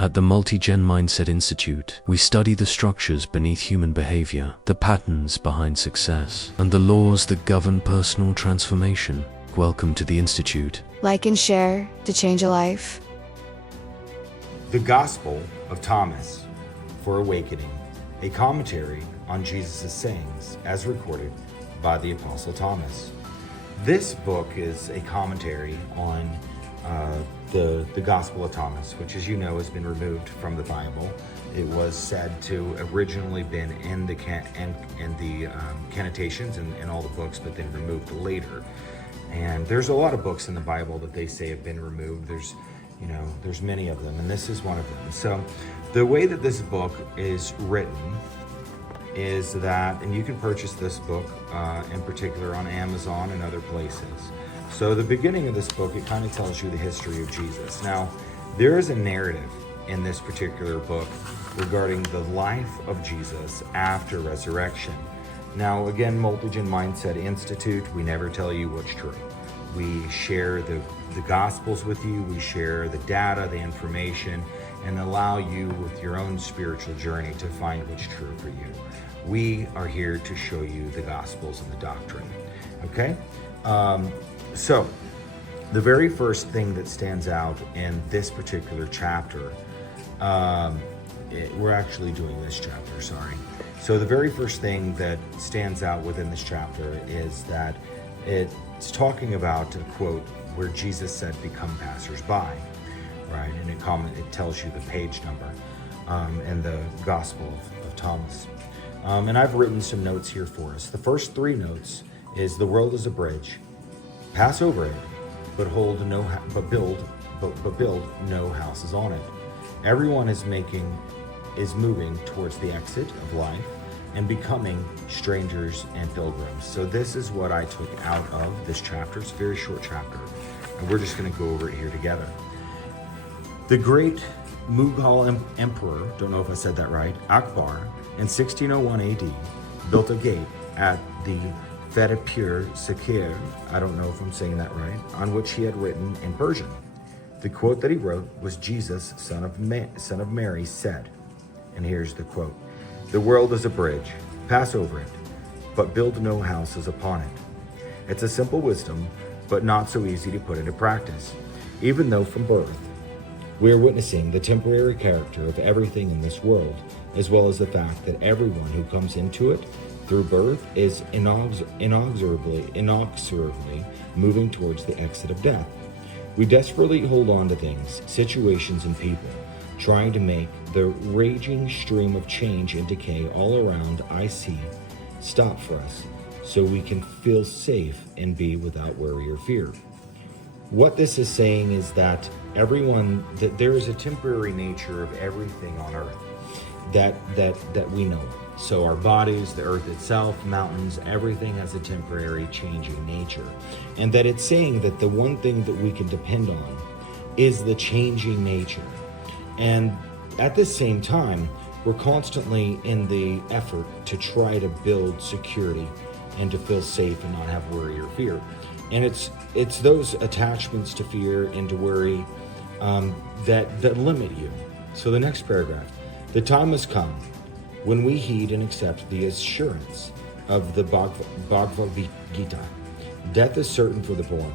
At the MultiGen Mindset Institute, we study the structures beneath human behavior, the patterns behind success, and the laws that govern personal transformation. Welcome to the Institute. Like and share to change a life. The Gospel of Thomas for Awakening, a commentary on Jesus' sayings as recorded by the Apostle Thomas. This book is a commentary on the Gospel of Thomas, which, as you know, has been removed from the Bible. It was said to originally been in the cantations and all the books, but then removed later. And there's a lot of books in the Bible that they say have been removed. There's many of them, and this is one of them. So the way that this book is written is that, and you can purchase this book in particular on Amazon and other places. So the beginning of this book, it kind of tells you the history of Jesus. Now, there is a narrative in this particular book regarding the life of Jesus after resurrection. Now, again, MultiGen Mindset Institute, we never tell you what's true. We share the Gospels with you, we share the data, the information, and allow you with your own spiritual journey to find what's true for you. We are here to show you the Gospels and the doctrine, okay? So, the very first thing that stands out in this particular chapter, we're actually doing this chapter, sorry. So the very first thing that stands out within this chapter is that it's talking about a quote where Jesus said, "Become passers-by," right? And it tells you the page number in the Gospel of Thomas. And I've written some notes here for us. The first three notes is the world is a bridge. Pass over it, but build no houses on it. Everyone is moving towards the exit of life and becoming strangers and pilgrims. So this is what I took out of this chapter. It's a very short chapter, and we're just going to go over it here together. The great Mughal emperor, don't know if I said that right, Akbar, in 1601 AD, built a gate at the Fatehpur Sikir, I don't know if I'm saying that right, on which he had written in Persian. The quote that he wrote was, "Jesus, son of Mary, said," and here's the quote, "The world is a bridge, pass over it, but build no houses upon it." It's a simple wisdom, but not so easy to put into practice, even though from birth we are witnessing the temporary character of everything in this world, as well as the fact that everyone who comes into it through birth is inexorably moving towards the exit of death. We desperately hold on to things, situations, and people, trying to make the raging stream of change and decay all around stop for us, so we can feel safe and be without worry or fear. What this is saying is that that there is a temporary nature of everything on earth that we know. So our bodies, the earth itself, mountains, everything has a temporary changing nature. And that it's saying that the one thing that we can depend on is the changing nature. And at the same time, we're constantly in the effort to try to build security and to feel safe and not have worry or fear. And it's those attachments to fear and to worry that limit you. So the next paragraph, "The time has come when we heed and accept the assurance of the Bhagavad Gita. Death is certain for the born.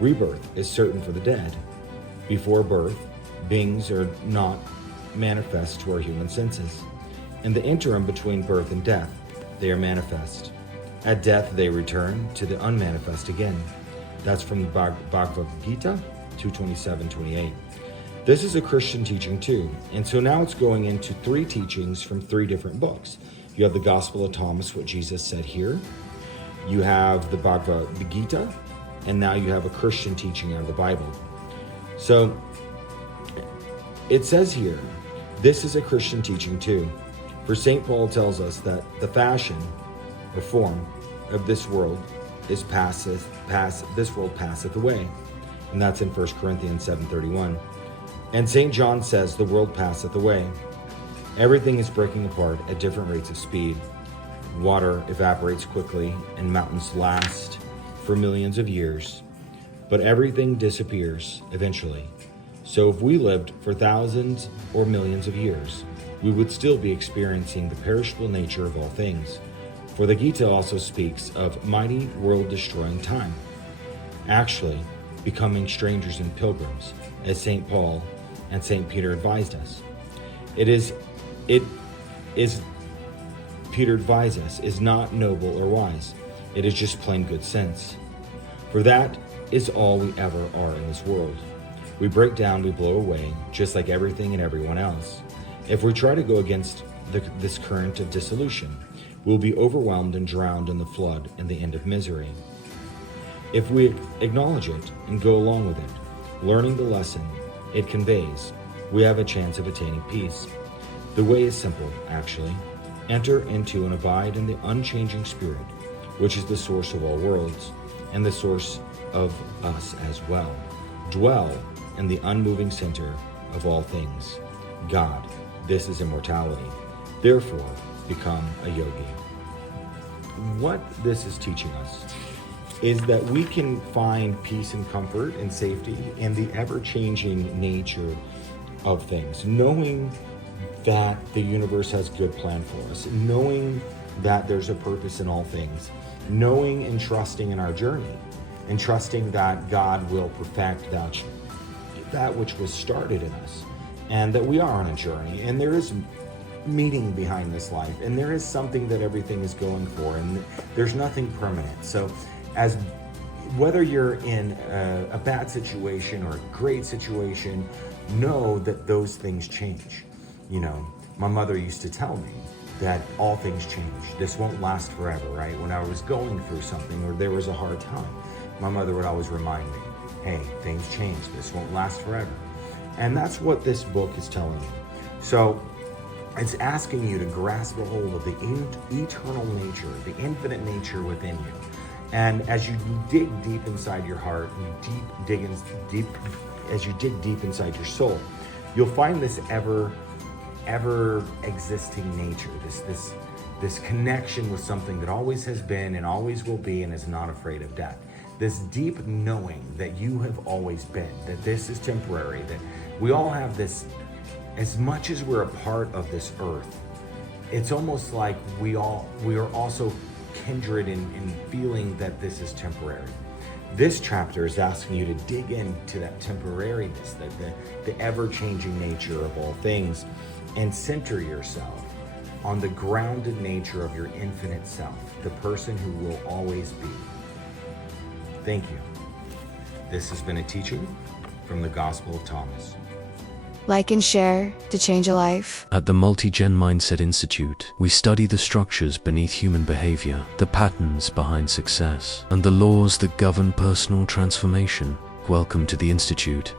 Rebirth is certain for the dead. Before birth, beings are not manifest to our human senses. In the interim between birth and death, they are manifest. At death, they return to the unmanifest again." That's from the Bhagavad Gita 2:27-28. This is a Christian teaching too. And so now it's going into three teachings from three different books. You have the Gospel of Thomas, what Jesus said here. You have the Bhagavad Gita, and now you have a Christian teaching out of the Bible. So it says here, this is a Christian teaching too. For St. Paul tells us that the fashion or form of this world passeth away. And that's in 1 Corinthians 7:31. And St. John says the world passeth away. Everything is breaking apart at different rates of speed. Water evaporates quickly and mountains last for millions of years. But everything disappears eventually. So if we lived for thousands or millions of years, we would still be experiencing the perishable nature of all things. For the Gita also speaks of mighty world-destroying time, actually becoming strangers and pilgrims, as St. Paul and St. Peter advised us. Peter advised us, is not noble or wise. It is just plain good sense. For that is all we ever are in this world. We break down, we blow away, just like everything and everyone else. If we try to go against this current of dissolution, we'll be overwhelmed and drowned in the flood and the end of misery. If we acknowledge it and go along with it, learning the lesson it conveys, we have a chance of attaining peace. The way is simple, actually. Enter into and abide in the unchanging Spirit, which is the source of all worlds and the source of us as well. Dwell in the unmoving center of all things, God. This is immortality. Therefore, become a yogi. What this is teaching us is that we can find peace and comfort and safety in the ever-changing nature of things, knowing that the universe has a good plan for us, knowing that there's a purpose in all things, knowing and trusting in our journey, and trusting that God will perfect that which was started in us, and that we are on a journey, and there is meaning behind this life, and there is something that everything is going for, and there's nothing permanent. So as whether you're in a bad situation or a great situation, know that those things change. You know, my mother used to tell me that all things change. This won't last forever, right? When I was going through something or there was a hard time, my mother would always remind me, hey, things change. This won't last forever. And that's what this book is telling you. So it's asking you to grasp a hold of the eternal nature, the infinite nature within you. And as you dig deep inside your heart, as you dig deep inside your soul, you'll find this ever existing nature, this connection with something that always has been and always will be and is not afraid of death. This deep knowing that you have always been, that this is temporary, that we all have this. As much as we're a part of this earth, it's almost like we are also kindred in feeling that this is temporary. This chapter is asking you to dig into that temporariness, that the ever-changing nature of all things, and center yourself on the grounded nature of your infinite self, the person who will always be. Thank you. This has been a teaching from the Gospel of Thomas. Like and share to change a life. At the MultiGen Mindset Institute, we study the structures beneath human behavior, the patterns behind success, and the laws that govern personal transformation. Welcome to the Institute.